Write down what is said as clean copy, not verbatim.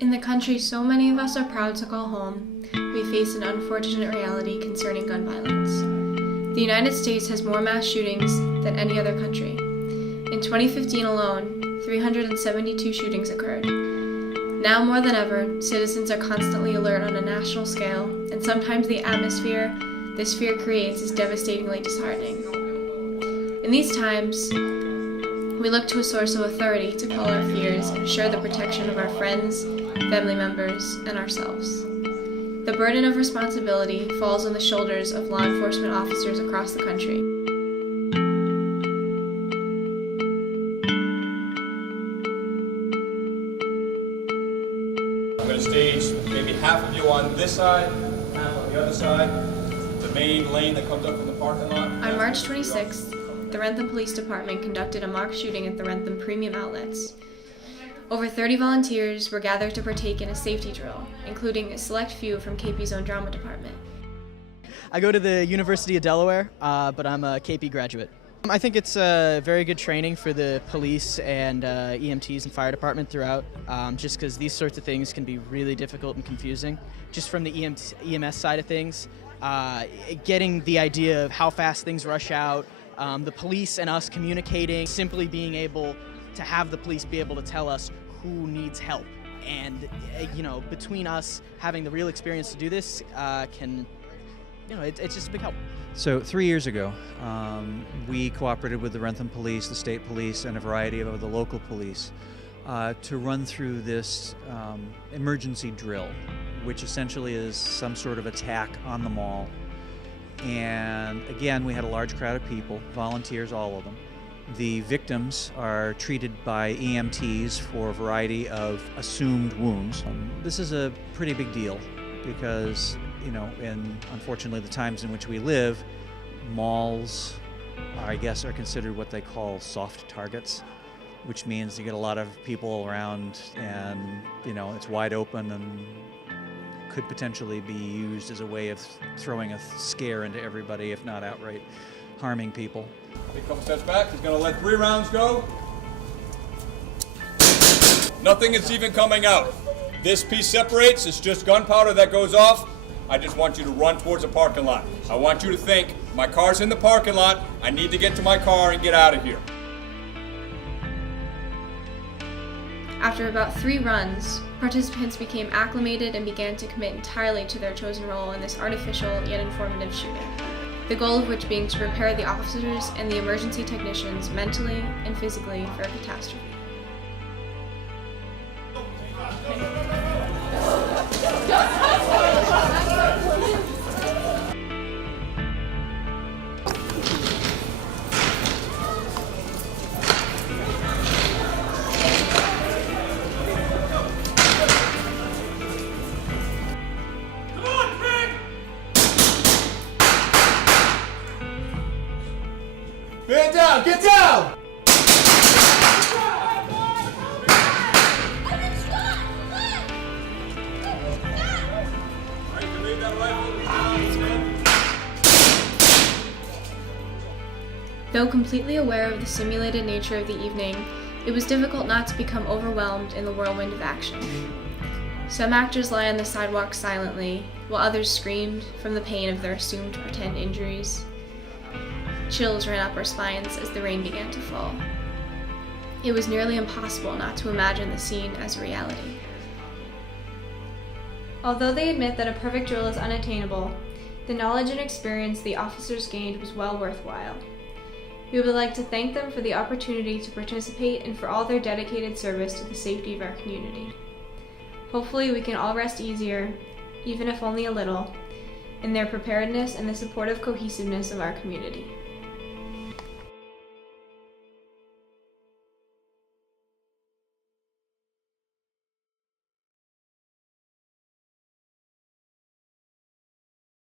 In the country so many of us are proud to call home, we face an unfortunate reality concerning gun violence. The United States has more mass shootings than any other country. In 2015 alone, 372 shootings occurred. Now more than ever, citizens are constantly alert on a national scale, and sometimes the atmosphere this fear creates is devastatingly disheartening. In these times, we look to a source of authority to quell our fears and assure the protection of our friends, family members, and ourselves. The burden of responsibility falls on the shoulders of law enforcement officers across the country. I'm going to stage maybe half of you on this side, half on the other side, the main lane that comes up from the parking lot. On March 26th, the Wrentham Police Department conducted a mock shooting at the Wrentham Premium Outlets. Over 30 volunteers were gathered to partake in a safety drill, including a select few from KP's own drama department. I go to the University of Delaware, but I'm a KP graduate. I think it's a very good training for the police and EMTs and fire department throughout, just because these sorts of things can be really difficult and confusing. Just from the EMS side of things, getting the idea of how fast things rush out, the police and us communicating, simply being able to have the police be able to tell us who needs help. And, between us having the real experience to do this it's just a big help. So 3 years ago, we cooperated with the Wrentham Police, the state police, and a variety of the local police to run through this emergency drill, which essentially is some sort of attack on the mall. And again, we had a large crowd of people, volunteers, all of them. The victims are treated by EMTs for a variety of assumed wounds. This is a pretty big deal because, in unfortunately the times in which we live, malls, I guess, are considered what they call soft targets, which means you get a lot of people around and, it's wide open and could potentially be used as a way of throwing a scare into everybody, if not outright harming people. Take a couple steps back. He's going to let 3 rounds go. Nothing is even coming out. This piece separates. It's just gunpowder that goes off. I just want you to run towards the parking lot. I want you to think, my car's in the parking lot. I need to get to my car and get out of here. After about 3 runs, participants became acclimated and began to commit entirely to their chosen role in this artificial yet informative shooting. The goal of which being to prepare the officers and the emergency technicians mentally and physically for a catastrophe. Man down! Get down! Though completely aware of the simulated nature of the evening, it was difficult not to become overwhelmed in the whirlwind of action. Some actors lay on the sidewalk silently, while others screamed from the pain of their assumed pretend injuries. Chills ran up our spines as the rain began to fall. It was nearly impossible not to imagine the scene as a reality. Although they admit that a perfect drill is unattainable, the knowledge and experience the officers gained was well worthwhile. We would like to thank them for the opportunity to participate and for all their dedicated service to the safety of our community. Hopefully we can all rest easier, even if only a little, in their preparedness and the supportive cohesiveness of our community.